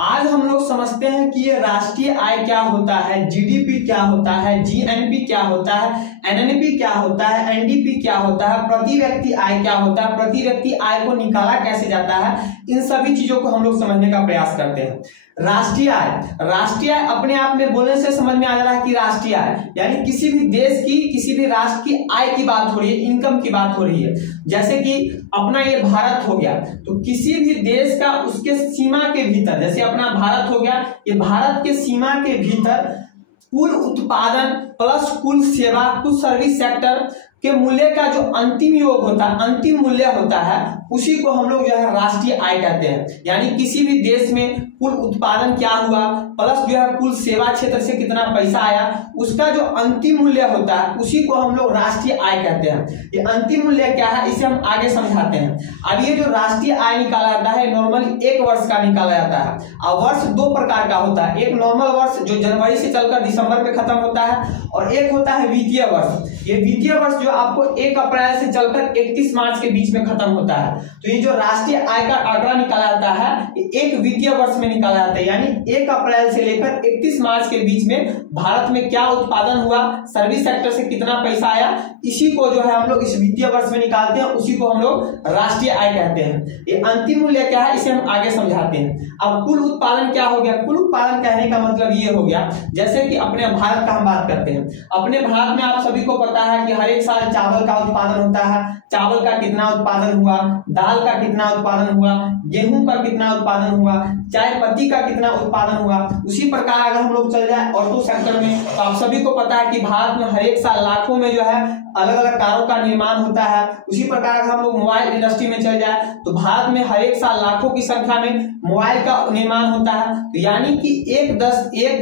आज हम लोग समझते हैं कि ये राष्ट्रीय आय क्या होता है, जीडीपी क्या होता है, जीएनपी क्या होता है, एनएनपी क्या होता है, एनडीपी क्या होता है, प्रति व्यक्ति आय क्या होता है, प्रति व्यक्ति आय को निकाला कैसे जाता है, इन सभी चीजों को हम लोग समझने का प्रयास करते हैं। राष्ट्रीय आय अपने आप में बोलने से समझ में आ जा रहा है कि राष्ट्रीय आय यानी किसी भी देश की, किसी भी राष्ट्र की आय की बात हो रही है, इनकम की बात हो रही है। जैसे कि अपना ये भारत हो गया, तो किसी भी देश का उसके सीमा के भीतर, जैसे अपना भारत हो गया, ये भारत के सीमा के भीतर कुल उत्पादन प्लस कुल सेवा, कुल सर्विस सेक्टर के मूल्य का जो अंतिम योग होता है, अंतिम मूल्य होता है, उसी को हम लोग जो है राष्ट्रीय आय कहते हैं। यानी किसी भी देश में कुल उत्पादन क्या हुआ प्लस जो है कुल सेवा क्षेत्र से कितना पैसा आया, उसका जो अंतिम मूल्य होता है उसी को हम लोग राष्ट्रीय आय कहते हैं। ये अंतिम मूल्य क्या है इसे हम आगे समझाते हैं। अब ये जो राष्ट्रीय आय निकाला जाता है नॉर्मली एक वर्ष का निकाला जाता है। अब वर्ष दो प्रकार का होता है, एक नॉर्मल वर्ष जो जनवरी से चलकर दिसंबर में खत्म होता है, और एक होता है वित्तीय वर्ष। ये वित्तीय वर्ष जो आपको 1 अप्रैल से चलकर 31 मार्च के बीच में खत्म होता है। तो ये जो राष्ट्रीय आय का आंकड़ा निकाला जाता है एक वित्तीय वर्ष में निकाला जाता है, यानी 1 अप्रैल से लेकर 31 मार्च के बीच में भारत में क्या उत्पादन हुआ, सर्विस सेक्टर से कितना पैसा आया, इसी को जो है हम लोग इस वित्तीय वर्ष में निकालते हैं, उसी को हम लोग राष्ट्रीय आय कहते हैं। ये अंतिम मूल्य क्या है इसे हम आगे समझाते हैं। अब कुल उत्पादन क्या हो गया, कुल उत्पादन कहने का मतलब ये हो गया, जैसे कि अपने भारत का हम बात करते हैं। अपने भारत में आप सभी को पता है कि हर एक साल चावल का उत्पादन होता है, चावल का कितना उत्पादन हुआ, दाल का कितना उत्पादन हुआ, गेहूं का कितना उत्पादन हुआ, चाय पत्ती का कितना उत्पादन हुआ। उसी प्रकार अगर हम लोग चल जाए ऑटो सेक्टर में, तो आप सभी को पता है कि भारत में हर एक साल लाखों में जो है अलग अलग कारों का निर्माण होता है। उसी प्रकार अगर हम लोग मोबाइल इंडस्ट्री में चल जाए तो भारत में हर एक साल लाखों की संख्या में मोबाइल का निर्माण होता है। तो यानी कि एक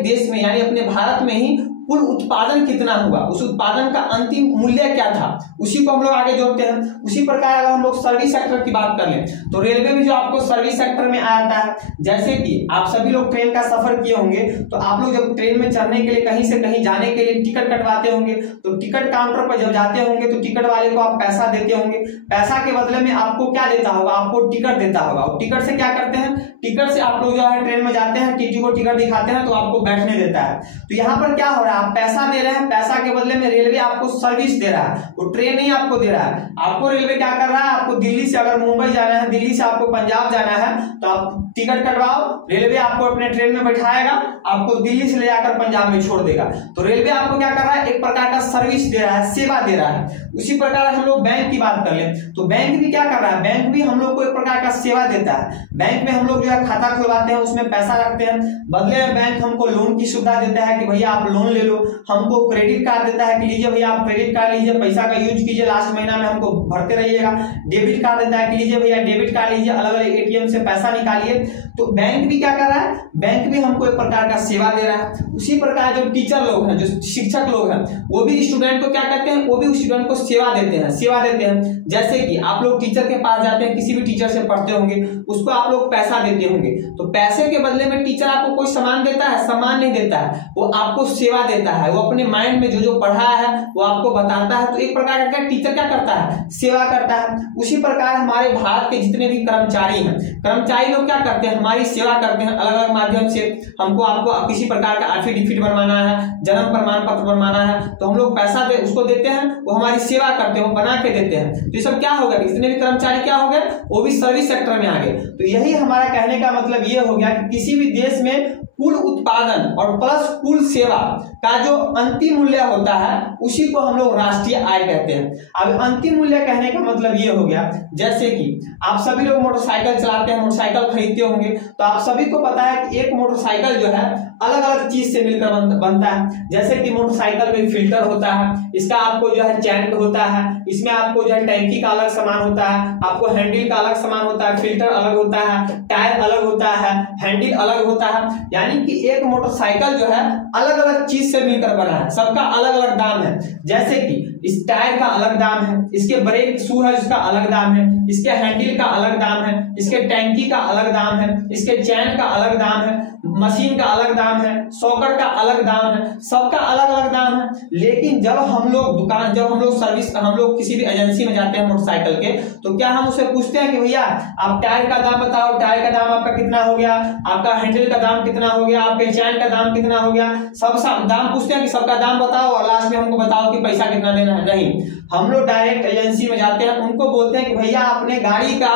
देश में यानी अपने भारत में ही कुल उत्पादन कितना हुआ, उस उत्पादन का अंतिम मूल्य क्या था, उसी को हम लोग आगे जोड़ते हैं। उसी प्रकार अगर हम लोग सर्विस सेक्टर की बात कर लें तो रेलवे भी जो आपको सर्विस सेक्टर में आ जाता है। जैसे कि आप सभी लोग ट्रेन का सफर किए होंगे, तो आप लोग जब ट्रेन में चढ़ने के लिए कहीं से कहीं जाने के लिए टिकट कटवाते होंगे, तो टिकट काउंटर पर जब जाते होंगे तो टिकट वाले को आप पैसा देते होंगे। पैसा के बदले में आपको क्या देता होगा, आपको टिकट देता होगा। और टिकट से क्या करते हैं, टिकट से आप लोग जो है ट्रेन में जाते हैं, टीटी को टिकट दिखाते हैं तो आपको बैठने देता है। तो यहाँ पर क्या हो रहा है, आप पैसा दे रहे हैं, पैसा के बदले में रेलवे आपको सर्विस दे रहा है, वो ट्रेन नहीं आपको दे रहा है। आपको रेलवे क्या कर रहा है, आपको दिल्ली से अगर मुंबई जाना है, दिल्ली से आपको पंजाब जाना है, तो आप टिकट कटवाओ, रेलवे आपको अपने ट्रेन में बैठाएगा, आपको दिल्ली से ले जाकर पंजाब में छोड़ देगा। तो रेलवे आपको क्या कर रहा है, एक प्रकार का सर्विस दे रहा है, सेवा दे रहा है। उसी प्रकार हम लोग बैंक की बात कर लें तो बैंक भी क्या कर रहा है, बैंक भी हम लोग को एक प्रकार का सेवा देता है। बैंक में हम लोग जो है खाता खुलवाते हैं, उसमें पैसा रखते हैं, बदले में बैंक हमको लोन की सुविधा देता है कि भैया आप लोन ले लो। हमको क्रेडिट कार्ड देता है कि लीजिए भैया आप क्रेडिट कार्ड लीजिए, पैसा का यूज कीजिए, लास्ट महीना में हमको भरते रहिएगा। डेबिट कार्ड देता है कि लीजिए भैया डेबिट कार्ड लीजिए, अलग अलग एटीएम से पैसा निकालिए। तो बैंक भी क्या कर रहा है, बैंक भी हमको एक प्रकार का सेवा दे रहा है। उसी प्रकार जो टीचर लोग हैं, जो शिक्षक लोग हैं, वो भी स्टूडेंट को क्या कहते हैं, वो भी स्टूडेंट को सेवा देते हैं, जैसे कि आप लोग टीचर के पास जाते हैं, किसी भी टीचर से पढ़ते होंगे, उसको आप लोग पैसा देते होंगे, तो पैसे के बदले में टीचर आपको कोई सामान देता है, सामान नहीं देता है, वो आपको सेवा देता है। वो अपने माइंड में जो पढ़ाया है वो आपको बताता है। तो एक प्रकार का टीचर क्या करता है, सेवा करता है। उसी प्रकार हमारे भारत के जितने भी कर्मचारी हैं, कर्मचारी लोग क्या करते हैं, हमारी सेवा करते हैं अलग अलग माध्यम से। हमको आपको किसी प्रकार का एफिडेविट बनवाना है, जन्म प्रमाण पत्र बनवाना है, तो हम लोग पैसा उसको देते हैं, वो हमारी सेवा करते हैं, वो बना के देते हैं। तो ये सब क्या हो गया, जितने भी कर्मचारी क्या हो गए, वो भी सर्विस सेक्टर में आ गए। तो यही हमारा कहने का मतलब ये हो गया कि किसी भी देश में कुल उत्पादन और प्लस कुल सेवा का जो अंतिम मूल्य होता है उसी को हम लोग राष्ट्रीय आय कहते हैं। अब अंतिम मूल्य कहने का मतलब ये हो गया, जैसे कि आप सभी लोग मोटरसाइकिल चलाते हैं, मोटरसाइकिल खरीदते होंगे, तो आप सभी को पता है कि एक मोटरसाइकिल जो है अलग अलग चीज से मिलकर बनता है। जैसे कि मोटरसाइकिल में फिल्टर होता है, इसका आपको जो है चैन होता है, इसमें आपको जो है टैंकी का अलग सामान होता है, आपको हैंडल का अलग सामान होता है, फिल्टर अलग होता है, टायर अलग होता है, हैंडल अलग होता है। यानी कि एक मोटरसाइकिल जो है अलग अलग चीज से मिलकर बना है, सबका अलग अलग दाम है। जैसे कि इस टायर का अलग दाम है, इसके ब्रेक शू है जिसका अलग दाम है, इसके हैंडल का अलग दाम है, इसके टैंकी का अलग दाम है, इसके चैन का अलग दाम है, मशीन का अलग दाम है, सॉकेट का अलग दाम है, सबका अलग अलग दाम है। लेकिन जब हम लोग सर्विस, हम लोग किसी भी एजेंसी में जाते हैं मोटरसाइकिल के, तो क्या हम उसे पूछते हैं कि भैया आप टायर का दाम बताओ, टायर का दाम आपका कितना हो गया, आपका हैंडल का दाम कितना हो गया, आपके चैन का दाम कितना हो गया, सब दाम पूछते हैं कि सबका दाम बताओ और लास्ट में हमको बताओ कि पैसा कितना देना है? नहीं, हम लोग डायरेक्ट एजेंसी में जाते हैं, उनको बोलते हैं कि भैया अपने गाड़ी का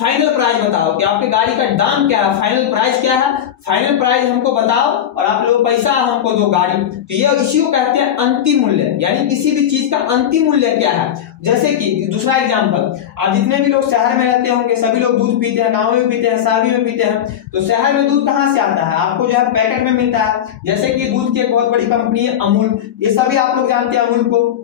फाइनल प्राइस बताओ कि आपके गाड़ी का दाम क्या है, फाइनल प्राइस क्या है, फाइनल प्राइस हमको बताओ और आप लोग पैसा हमको दो गाड़ी। तो ये इसी को कहते हैं अंतिम मूल्य, यानी किसी भी चीज का अंतिम मूल्य क्या है। जैसे कि दूसरा एग्जांपल, आप जितने भी लोग शहर में रहते होंगे सभी लोग दूध पीते हैं, गाँव में पीते हैं, शादी में पीते हैं। तो शहर में दूध कहाँ से आता है? आपको जो है पैकेट में मिलता है। जैसे कि दूध की एक बहुत बड़ी कंपनी है अमूल, ये सभी आप लोग जानते हैं अमूल को।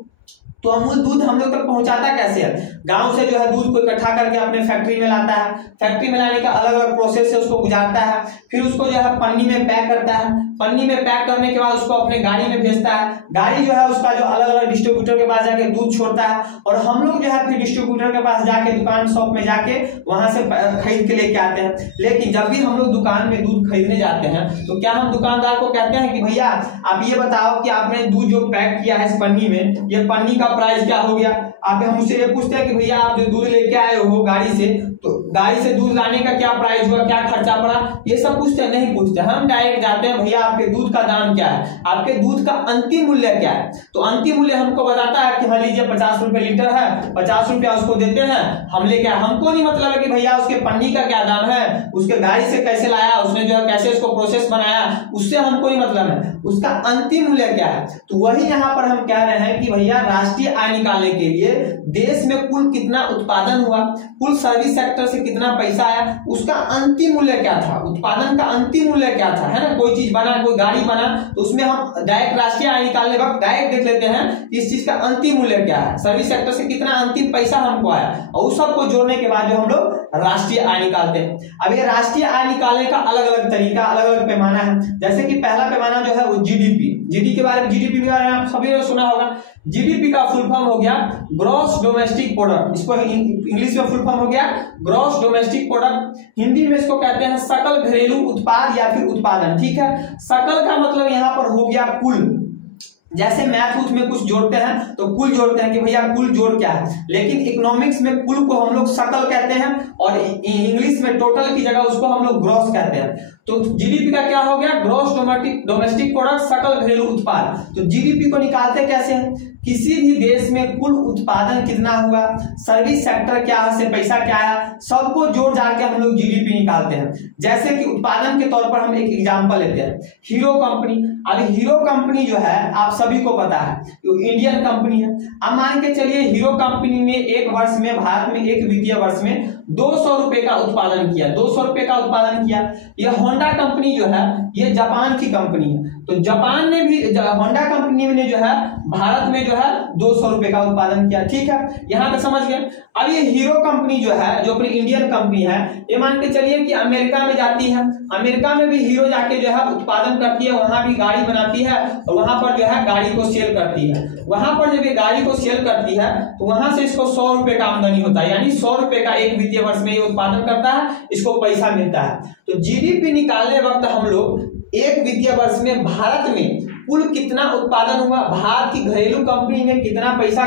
तो अमूल दूध हम लोग तक पहुंचाता कैसे है? गांव से जो है दूध को इकट्ठा करके अपने फैक्ट्री में लाता है, फैक्ट्री में लाने का अलग अलग प्रोसेस से उसको गुजारता है, फिर उसको जो है पन्नी में पैक करता है, पन्नी में पैक करने के बाद उसको अपने गाड़ी में भेजता है, गाड़ी जो है उसका जो अलग अलग डिस्ट्रीब्यूटर के पास जाके दूध छोड़ता है और हम लोग जो है फिर डिस्ट्रीब्यूटर के पास जाके दुकान शॉप में जाके वहां से खरीद के लेके आते हैं। लेकिन जब भी हम लोग दुकान में दूध खरीदने जाते हैं तो क्या हम दुकानदार को कहते हैं कि भैया आप ये बताओ कि आपने दूध जो पैक किया है इस पन्नी में, ये पन्नी का प्राइस क्या हो गया? आप हमसे ये पूछते हैं कि भैया आप जो दूध लेके आए हो गाड़ी से, तो गाड़ी से दूध लाने का क्या प्राइस हुआ, क्या खर्चा पड़ा, ये सब पूछते हैं? नहीं पूछते, हम डायरेक्ट जाते हैं भैया आपके दूध का दाम क्या है, आपके दूध का अंतिम मूल्य क्या है। तो अंतिम मूल्य हमको बताता है कि मान लीजिए 50 रुपए लीटर है, 50 रुपया उसको देते हैं, हम लेके हमको नहीं मतलब है कि भैया उसके पन्नी का क्या दाम है, उसके गाड़ी से कैसे लाया, उसने जो है कैसे उसको प्रोसेस बनाया, उससे हमको नहीं मतलब है, उसका अंतिम मूल्य क्या है। तो वही यहाँ पर हम कह रहे हैं कि भैया राष्ट्रीय आय निकालने के लिए देश में कुल कितना उत्पादन हुआ, कुल सर्विस सेक्टर से कितना पैसा आया, उसका अंतिम मूल्य क्या था, उत्पादन का अंतिम मूल्य क्या था, है ना। कोई चीज बना, कोई गाड़ी बना, तो उसमें हम डायरेक्ट राष्ट्रीय आय निकालने वक्त डायरेक्ट देख लेते हैं इस चीज का अंतिम मूल्य क्या है, सर्विस सेक्टर से कितना अंतिम पैसा हमको आया, और उस सबको जोड़ने के बाद जो हम लोग राष्ट्रीय आय निकालते हैं। अब ये राष्ट्रीय आय निकालने का अलग अलग तरीका, अलग अलग पैमाना है। जैसे कि पहला पैमाना जो है वो जीडीपी, जीडीपी के बारे में आप सभी ने सुना होगा। जीडीपी का फुल फॉर्म हो गया ग्रॉस डोमेस्टिक प्रोडक्ट, इसको इंग्लिश में फुल फॉर्म हो गया ग्रॉस डोमेस्टिक प्रोडक्ट, हिंदी में इसको कहते हैं सकल घरेलू उत्पाद या फिर उत्पादन। ठीक है, सकल का मतलब यहाँ पर हो गया कुल। जैसे मैथ में कुछ जोड़ते हैं तो कुल जोड़ते हैं कि भैया कुल जोड़ क्या है, लेकिन इकोनॉमिक्स में कुल को हम लोग सकल कहते हैं और इंग्लिश में टोटल की जगह उसको हम लोग ग्रॉस कहते हैं। तो जीडीपी का क्या हो गया, ग्रॉस डोमेस्टिक प्रोडक्ट, सकल घरेलू उत्पाद। तो जीडीपी को निकालते कैसे हैं, किसी भी देश में कुल उत्पादन कितना हुआ, सर्विस सेक्टर क्या है, से पैसा क्या है, सबको जोड़ जाके हम लोग जीडीपी निकालते हैं। जैसे कि उत्पादन के तौर पर हम एक एग्जांपल लेते हैं, हीरो कंपनी। अब हीरो कंपनी जो है आप सभी को पता है इंडियन कंपनी है। अब मान के चलिए हीरो कंपनी ने एक वर्ष में, भारत में एक वित्तीय वर्ष में 200 रुपए का उत्पादन किया, 200 रुपए का उत्पादन किया। यह होंडा कंपनी जो है ये जापान की कंपनी है, तो जापान ने भी, होंडा कंपनी ने जो है भारत में जो है 200 रुपए का उत्पादन किया। ठीक है, यहाँ पे समझ गए। अब ये हीरो कंपनी जो है, जो अपनी इंडियन कंपनी है, ये मान के चलिए कि अमेरिका में जाती है, अमेरिका में भी हीरो जाके जो है उत्पादन करती है, वहां भी गाड़ी बनाती है और वहां पर जो है गाड़ी को सेल करती है। वहां पर जब ये गाड़ी को सेल करती है तो वहां से इसको 100 रुपए का आमदनी होता है, यानी 100 रुपए का एक वित्तीय वर्ष में ये उत्पादन करता है, इसको पैसा मिलता है। तो जीडीपी निकालने वक्त हम लोग एक वित्तीय वर्ष में भारत में कुल कितना उत्पादन हुआ, भारत की घरेलू कंपनी ने कितना पैसा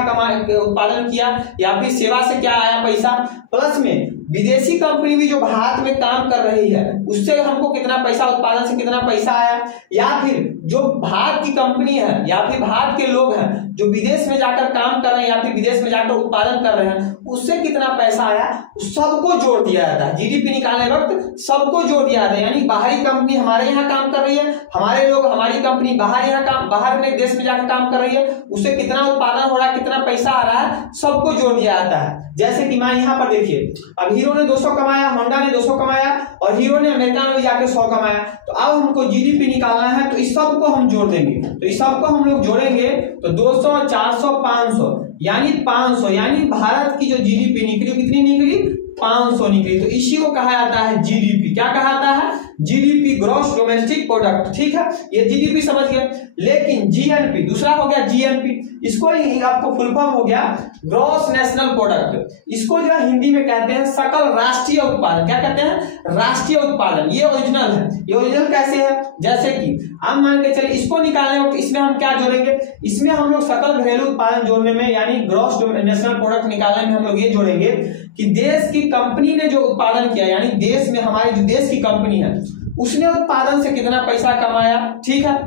उत्पादन किया या फिर सेवा से क्या आया पैसा, प्लस में विदेशी कंपनी भी जो भारत में काम कर रही है उससे हमको कितना पैसा, उत्पादन से कितना पैसा आया, या फिर जो भारत की कंपनी है या फिर भारत के लोग हैं जो विदेश में जाकर काम कर रहे हैं या फिर विदेश में जाकर उत्पादन कर रहे हैं उससे कितना पैसा आया, सबको जोड़ दिया जाता है। जीडीपी निकालने वक्त सबको जोड़ दिया जाता है, यानी बाहरी कंपनी हमारे यहाँ काम कर रही है, हमारे लोग, हमारी कंपनी बाहर में देश में जाकर काम कर रही है, उससे कितना उत्पादन हो रहा है, कितना पैसा आ रहा है, सबको जोड़ दिया जाता है। जैसे कि मैं यहाँ पर देखिए, अब हीरो ने 200 कमाया, होंडा ने 200 कमाया और हीरो ने अमेरिका में जाकर 100 कमाया। तो अब हमको जीडीपी निकालना है तो इस सबको हम जोड़ देंगे, तो इस सबको हम लोग जोड़ेंगे तो 200, 400, 500 यानी 500, यानी भारत की जो जीडीपी निकली कितनी निकली, 500 निकली। तो इसी को कहा जाता है जीडीपी। क्या कहा जाता है, जीडीपी ग्रॉस डोमेस्टिक प्रोडक्ट, ठीक है, ये जीडीपी समझ गए। लेकिन जीएनपी दूसरा हो गया जीएनपी, इसको आपको फुल फॉर्म हो गया ग्रॉस नेशनल प्रोडक्ट, इसको जो है हिंदी में कहते हैं सकल राष्ट्रीय उत्पादन। क्या कहते हैं? राष्ट्रीय उत्पादन। ये ओरिजिनल है। ये ओरिजिनल कैसे है? जैसे कि हम मान के चलिए इसको निकालने वक्त इसमें हम क्या जोड़ेंगे, इसमें हम लोग सकल घरेलू उत्पादन जोड़ने में यानी ग्रॉस नेशनल प्रोडक्ट निकालने में हम लोग ये जोड़ेंगे कि देश की कंपनी ने जो उत्पादन किया, यानी देश में हमारे जो देश की कंपनी है उसने उत्पादन से कितना पैसा कमाया, ठीक है,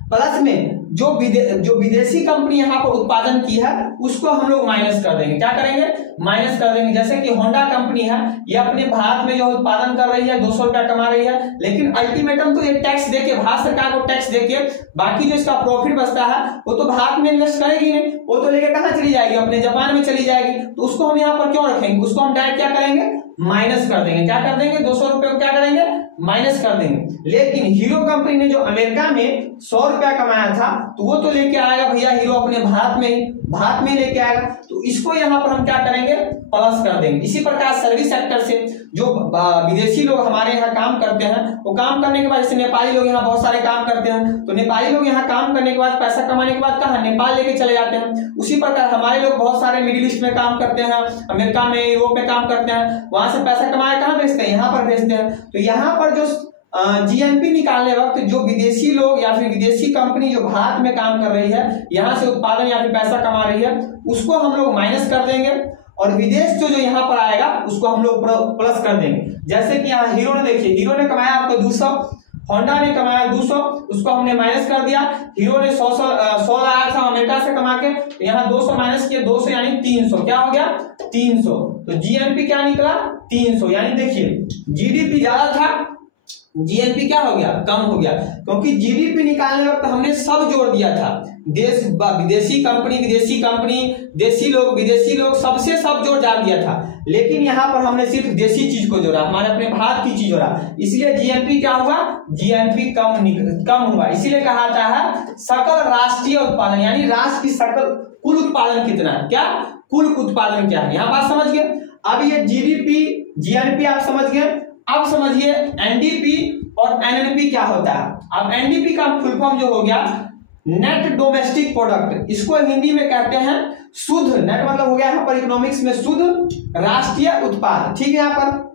प्लस में जो विदेशी कंपनी यहाँ पर उत्पादन की है उसको हम लोग माइनस कर देंगे। क्या करेंगे? माइनस कर देंगे। जैसे कि होंडा कंपनी है, ये अपने भारत में जो उत्पादन कर रही है 200 रुपया कमा रही है, लेकिन अल्टीमेटम तो ये टैक्स देके, भारत सरकार को टैक्स देके बाकी जो इसका प्रॉफिट बचता है वो तो भारत में इन्वेस्ट करेगी नहीं, वो तो लेके कहाँ चली जाएगी? अपने जापान में चली जाएगी। तो उसको हम यहाँ पर क्यों रखेंगे? उसको हम डायरेक्ट क्या करेंगे? माइनस कर देंगे। क्या कर देंगे? 200 रुपये को क्या करेंगे? माइनस कर देंगे। लेकिन हीरो कंपनी ने जो अमेरिका में 100 रुपया कमाया था तो वो तो लेके आएगा भैया हीरो अपने भारत में लेके आएगा, तो इसको यहाँ पर हम क्या करेंगे? प्लस कर देंगे। इसी प्रकार सर्विस सेक्टर से जो विदेशी लोग हमारे यहाँ काम करते हैं, वो काम करने के बाद जैसे नेपाली लोग यहाँ बहुत सारे काम करते हैं, तो नेपाली लोग यहाँ काम करने के बाद पैसा कमाने के बाद कहाँ? नेपाल लेके चले जाते हैं। उसी प्रकार हमारे लोग बहुत सारे मिडिल ईस्ट में काम करते हैं, अमेरिका में, यूरोप में काम करते हैं, वहां से पैसा कमाया कहाँ भेजते हैं? यहाँ पर भेजते हैं। तो यहाँ पर जो जीएनपी निकालने वक्त जो विदेशी लोग या फिर विदेशी कंपनी जो भारत में काम कर रही है, यहाँ से उत्पादन या फिर पैसा कमा रही है, उसको हम लोग माइनस कर देंगे और विदेश जो यहाँ पर आएगा उसको हम लोग प्लस कर देंगे। जैसे कि यहाँ हीरो ने, देखिए हीरो ने कमाया आपको 200, होंडा ने कमाया 200, उसको हमने माइनस कर दिया। हीरो ने 100 लाया था अमेरिका से कमा के, यहाँ 200 माइनस किया, 200 यानी 300, क्या हो गया? 300। तो जीएनपी क्या निकला? 300। यानी देखिए जीडीपी ज्यादा था, जीएनपी क्या हो गया? कम हो गया, क्योंकि जीडीपी निकालने वक्त हमने सब जोड़ दिया था, देश विदेशी कंपनी, देशी लोग, विदेशी लोग, सबसे सब जोड़ डाल दिया था। लेकिन यहाँ पर हमने सिर्फ देशी चीज को जोड़ा, हमारे अपने भारत की चीज जोड़ा, इसलिए जीएनपी क्या हुआ? जीएनपी कम हुआ। इसीलिए कहा जाता है सकल राष्ट्रीय उत्पादन, यानी राष्ट्र की सकल कुल उत्पादन कितना है? क्या कुल उत्पादन क्या है? यहाँ बात समझ गए। अब ये जीडीपी जीएनपी आप समझ गए। अब समझिए एनडीपी और एनएनपी क्या होता है। अब एनडीपी का फुल फॉर्म जो हो गया नेट डोमेस्टिक प्रोडक्ट, इसको हिंदी में कहते हैं शुद्ध, नेट मतलब हो गया यहाँ पर इकोनॉमिक्स में शुद्ध राष्ट्रीय उत्पाद, ठीक है। यहाँ पर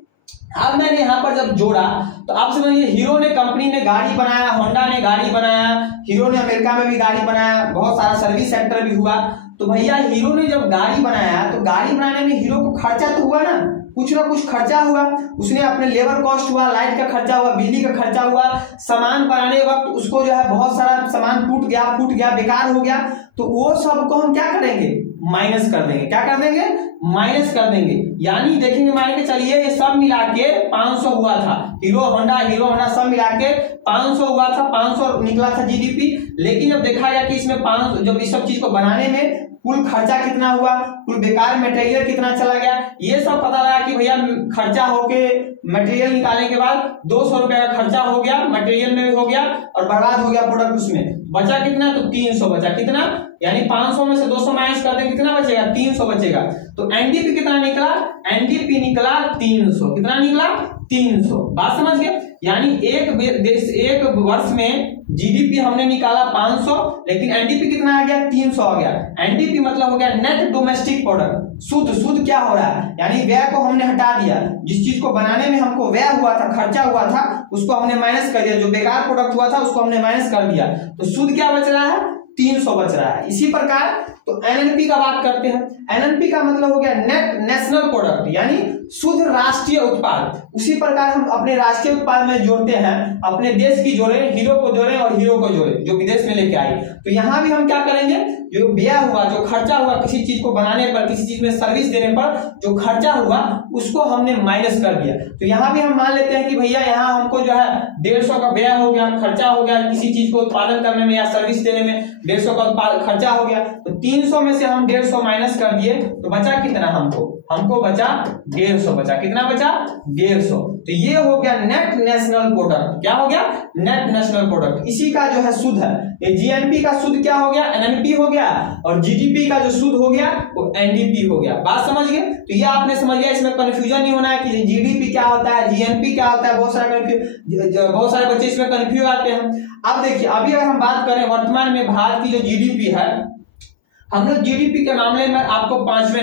अब मैंने यहाँ पर जब जोड़ा तो आप समझिए हीरो ने कंपनी ने गाड़ी बनाया, होंडा ने गाड़ी बनाया, हीरो ने अमेरिका में भी गाड़ी बनाया, बहुत सारा सर्विस सेक्टर भी हुआ। तो भैया हीरो ने जब गाड़ी बनाया तो गाड़ी बनाने में हीरो को खर्चा तो हुआ ना कुछ खर्चा हुआ, उसने अपने लेबर कॉस्ट हुआ, लाइट का खर्चा हुआ, बिजली का खर्चा हुआ, सामान बनाने वक्त उसको जो है बहुत सारा सामान फूट गया, बेकार हो गया, तो वो सब को हम क्या करेंगे? माइनस कर देंगे। क्या कर देंगे? माइनस कर देंगे। यानी देखेंगे मान के चलिए ये सब मिला के 500 हुआ था, हीरो होंडा सब मिला के 500 हुआ था, 500 निकला था जीडीपी। लेकिन जब देखा गया कि इसमें 500 जब इस सब चीज को बनाने में कुल खर्चा कितना हुआ, कुल बेकार मटेरियल कितना चला गया, ये सब पता लगा कि भैया खर्चा होके मटेरियल निकालने के बाद 200 रुपए का खर्चा हो गया, मटेरियल में भी हो गया और बर्बाद हो गया प्रोडक्ट, उसमें बचा कितना? तो 300 बचा। कितना? यानी 500 में से 200 माइनस कर दें, कितना बचेगा? 300 बचेगा। तो एनडीपी कितना निकला? एनडीपी निकला 300। कितना निकला? 300। बात समझ गए। यानी एक वर्ष में जीडीपी हमने निकाला 500, लेकिन एनडीपी कितना आ गया? 300 आ गया। एनडीपी मतलब हो गया नेट डोमेस्टिक प्रोडक्ट, शुद्ध क्या हो रहा है? यानी व्यय को हमने हटा दिया, जिस चीज को बनाने में हमको व्यय हुआ था, खर्चा हुआ था, उसको हमने माइनस कर दिया, जो बेकार प्रोडक्ट हुआ था उसको हमने माइनस कर दिया, तो शुद्ध क्या बच रहा है? 300 बच रहा है। इसी प्रकार तो एनएनपी का बात करते हैं। एनएनपी का मतलब हो गया नेट नेशनल प्रोडक्ट, यानी शुद्ध राष्ट्रीय उत्पाद। उसी प्रकार हम अपने राष्ट्रीय उत्पाद में जोड़ते हैं, अपने देश की जोड़े, हीरो को जोड़े और हीरो को जोड़े जो विदेश में लेके आए। तो यहाँ भी हम क्या करेंगे? जो व्यय हुआ, जो खर्चा हुआ किसी चीज को बनाने पर, किसी चीज में सर्विस देने पर जो खर्चा हुआ उसको हमने माइनस कर दिया। तो यहाँ भी हम मान लेते हैं कि भैया यहाँ हमको जो है 150 का व्यय हो गया, खर्चा हो गया, किसी चीज को उत्पादन करने में या सर्विस देने में 150 का खर्चा हो गया। तो 300 में से हम 150 माइनस कर दिए तो बचा कितना? हमको बचा 150 बचा। कितना बचा? 150। 150। तो ये हो गया नेट नेशनल प्रोडक्ट। क्या हो गया? Net national product. इसी का जो है शुद्ध है, ये जीएनपी का शुद्ध क्या हो गया? एनएनपी हो गया, और जीडीपी का जो शुद्ध हो गया वो एनडीपी हो गया। बात समझ गए? तो ये आपने समझ लिया, इसमें कंफ्यूजन नहीं होना है कि जीडीपी क्या होता है, जीएनपी क्या होता है। बहुत सारे बच्चे इसमें कंफ्यूज आते हैं। अब देखिए, अभी अगर हम बात करें वर्तमान में भारत की जो जीडीपी है, हम लोग जीडीपी के मामले में आपको 5वें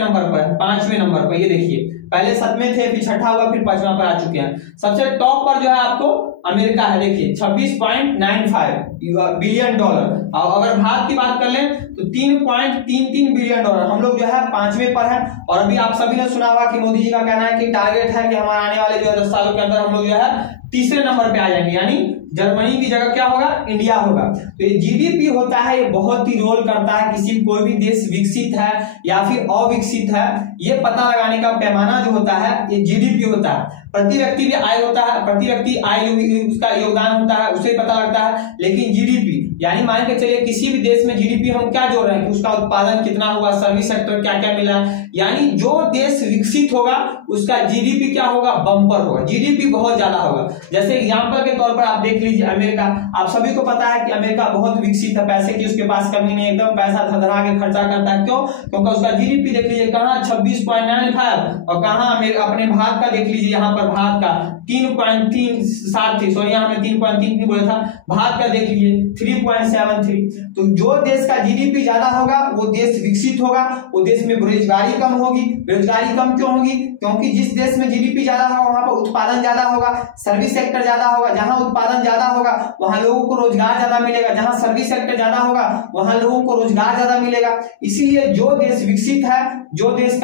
नंबर पर ये देखिए, पहले 7वें थे, फिर छठा हुआ, फिर 5वां पर आ चुके हैं। सबसे टॉप पर जो है आपको अमेरिका है, देखिए 26.95 बिलियन डॉलर। और अगर भारत की बात कर लें तो 3.33 बिलियन डॉलर। हम लोग जो है 5वें पर है। और अभी आप सभी ने सुना होगा कि मोदी जी का कहना है कि टारगेट है कि हमारे आने वाले जो 10 सालों के अंदर हम लोग जो है 3रे नंबर पे आ जाएंगे, यानी जर्मनी की जगह क्या होगा? इंडिया होगा। तो ये जीडीपी होता है, ये बहुत ही रोल करता है किसी कोई भी देश विकसित है या फिर अविकसित है, ये पता लगाने का पैमाना जो होता है ये जीडीपी होता है। प्रति व्यक्ति भी आय होता है, प्रति व्यक्ति आय उसका योगदान होता है, उसे पता लगता है। लेकिन जीडीपी यानी मान के चलिए किसी भी देश में जीडीपी हम क्या जोड़ रहे हैं कि उसका उत्पादन कितना हुआ, सर्विस सेक्टर क्या क्या मिला, यानी जो देश विकसित होगा उसका जीडीपी क्या होगा? बम्पर होगा, जीडीपी बहुत ज्यादा होगा। जैसे एग्जांपल के तौर पर आप देख लीजिए अमेरिका। आप सभी को पता है कि अमेरिका बहुत विकसित है, पैसे की उसके पास कमी नहीं, एकदम पैसा धधरा के खर्चा करता है। क्यों? क्योंकि उसका जीडीपी देख लीजिए कहाँ 26.95, और कहाँ अपने भारत का देख लीजिए, यहाँ पर भारत का 3.37 थी, सॉरी यहाँ हमने 3.33 बोला था, भारत का देख लीजिए 3.73। तो जो देश का जीडीपी ज्यादा होगा वो देश विकसित होगा, वो देश में बेरोजगारी कम होगी। बेरोजगारी कम क्यों होगी? क्योंकि जिस देश में जीडीपी ज्यादा होगा वहां पर उत्पादन ज्यादा होगा, सर्विस सेक्टर ज्यादा होगा। जहां उत्पादन ज्यादा होगा वहां लोगों को रोजगार ज्यादा मिलेगा, जहां सर्विस सेक्टर ज्यादा होगा वहां लोगों को रोजगार ज्यादा मिलेगा। इसीलिए जो देश विकसित है, जो देश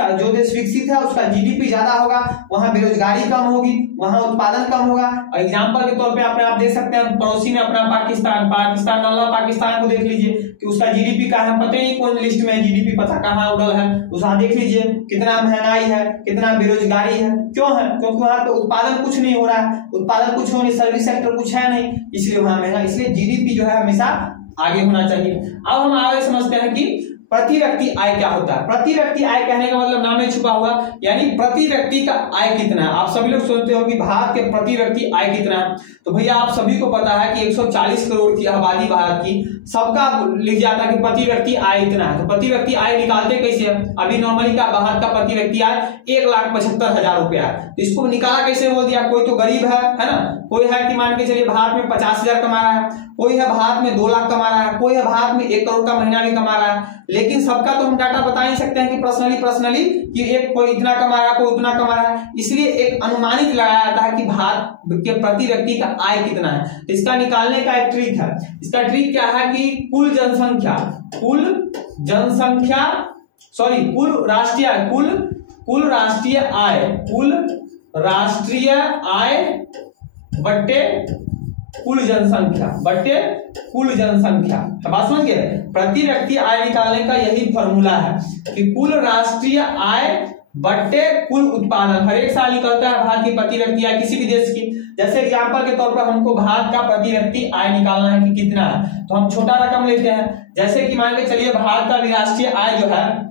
विकसित है उसका जीडीपी ज्यादा होगा, वहां बेरोजगारी कम होगी, वहां उत्पादन कम होगा। एग्जाम्पल के तौर पे आप देख सकते हैं, पड़ोसी में अपना पाकिस्तान अल्लाह पाकिस्तान को देख लीजिए कि उसका जीडीपी का है, पता नहीं कौन लिस्ट में जीडीपी पता कहाँ उड़ल है, उसका देख लीजिए कितना महंगाई है, कितना बेरोजगारी है। क्यों है? क्योंकि वहां पे उत्पादन कुछ नहीं हो रहा है, उत्पादन कुछ हो नहीं, सर्विस सेक्टर कुछ है नहीं, इसलिए वहां महंगा। इसलिए जीडीपी जो है हमेशा आगे होना चाहिए। अब हम आगे समझते हैं कि प्रति व्यक्ति आय क्या होता है। प्रति व्यक्ति आय कहने का मतलब नाम में छुपा हुआ, यानी प्रति व्यक्ति का आय कितना है। आप सभी लोग सोचते हो कि भारत के प्रति व्यक्ति आय कितना है, तो भैया आप सभी को पता है कि 140 करोड़ की आबादी भारत की, सबका लिख जाता है कि प्रति व्यक्ति आय इतना है। तो प्रति व्यक्ति आय निकालते कैसे है? अभी नॉर्मली का भारत का प्रति व्यक्ति आय 1,75,000 रुपया है, तो इसको निकाला कैसे बोल दिया? कोई तो गरीब है ना, कोई है कि मान के चलिए भारत में 50,000 कमा रहा है, कोई है भारत में 2 लाख कमा रहा है, कोई है भारत में 1 करोड़ का महीना भी कमा रहा है। लेकिन सबका तो हम डाटा बता नहीं सकते हैं कि पर्सनली कि एक कोई इतना कमा रहा है, कोई उतना कमा रहा है, इसलिए एक अनुमानित लगाया जाता है कि भारत के प्रति व्यक्ति का आय कितना है। तो इसका निकालने का एक ट्रिक है। इसका ट्रिक क्या है कि कुल राष्ट्रीय आय बट्टे कुल जनसंख्या। बात समझ गए? प्रति व्यक्ति आय निकालने का यही फॉर्मूला है कि कुल राष्ट्रीय आय बट्टे कुल उत्पादन। हर एक साल निकलता है भारत की प्रति व्यक्ति आय किसी भी देश की। जैसे एग्जांपल के तौर पर हमको भारत का प्रति व्यक्ति आय निकालना है कि कितना है, तो हम छोटा रकम लेते हैं। जैसे कि मान के चलिए भारत का राष्ट्रीय आय जो है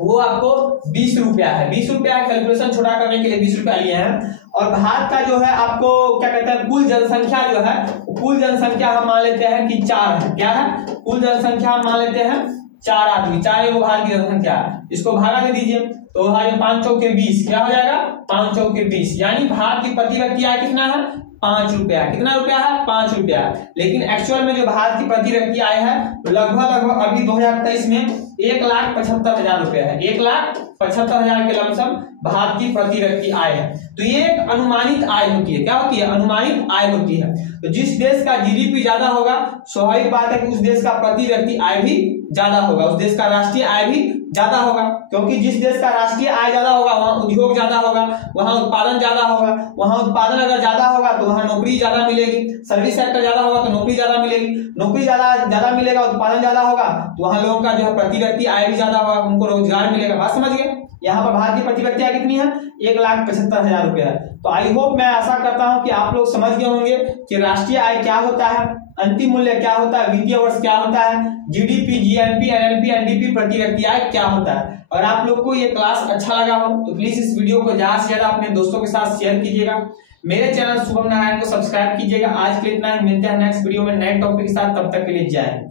वो आपको 20 रुपया है। 20 रुपया कैलकुलेशन छोटा करने के लिए 20 रुपया लिए हैं। और भारत का जो है आपको क्या कहते हैं, कुल जनसंख्या जो है, कुल जनसंख्या हम मान लेते हैं कि 4 है। क्या है? कुल जनसंख्या हम मान लेते हैं 4 आदमी, 4 वो भारत की जनसंख्या है। इसको भागा दे दीजिए तो 5 चौके 20, क्या हो जाएगा? 5 चौके 20, यानी भारत की प्रति व्यक्ति आय कितना है? 5 रुपया। कितना रुपया है? 5 रुपया। लेकिन एक्चुअल में जो भारत की प्रति व्यक्ति आय है लगभग अभी 2023 में 1,75,000 रुपया है। 1,75,000 के लमसम भारत की प्रति व्यक्ति आय है। तो ये एक अनुमानित आय होती है। क्या होती है? अनुमानित आय होती है। तो जिस देश का जीडीपी ज्यादा होगा स्वाभाविक बात है कि उस देश का प्रति व्यक्ति आय भी ज्यादा होगा, उस देश का राष्ट्रीय आय भी ज्यादा होगा। क्योंकि जिस देश का राष्ट्रीय आय ज्यादा होगा वहां उद्योग ज्यादा होगा, वहां उत्पादन ज्यादा होगा। वहां उत्पादन अगर ज्यादा होगा तो वहां नौकरी ज्यादा मिलेगी, सर्विस सेक्टर ज्यादा होगा तो नौकरी ज्यादा मिलेगी, नौकरी ज्यादा मिलेगा, उत्पादन ज्यादा होगा तो वहां लोगों का जो है प्रति व्यक्ति आय भी ज्यादा होगा, उनको रोजगार मिलेगा। बात समझ गए? यहाँ पर भारत की प्रति व्यक्ति आय कितनी है? 1,75,000 रुपया है। तो आई होप, मैं आशा करता हूं कि आप लोग समझ गए होंगे कि राष्ट्रीय आय क्या होता है, अंतिम मूल्य क्या होता है, वित्तीय वर्ष क्या होता है, जीडीपी, जीएनपी, एनएनपी, एनडीपी, प्रति व्यक्ति आय क्या होता है। और आप लोग को ये क्लास अच्छा लगा हो तो प्लीज इस वीडियो को ज्यादा से ज्यादा अपने दोस्तों के साथ शेयर कीजिएगा। मेरे चैनल शुभम नारायण को सब्सक्राइब कीजिएगा। आज के लिए इतना ही, मिलते हैं नेक्स्ट वीडियो में नए टॉपिक के साथ, तब तक के लिए जय हिंद।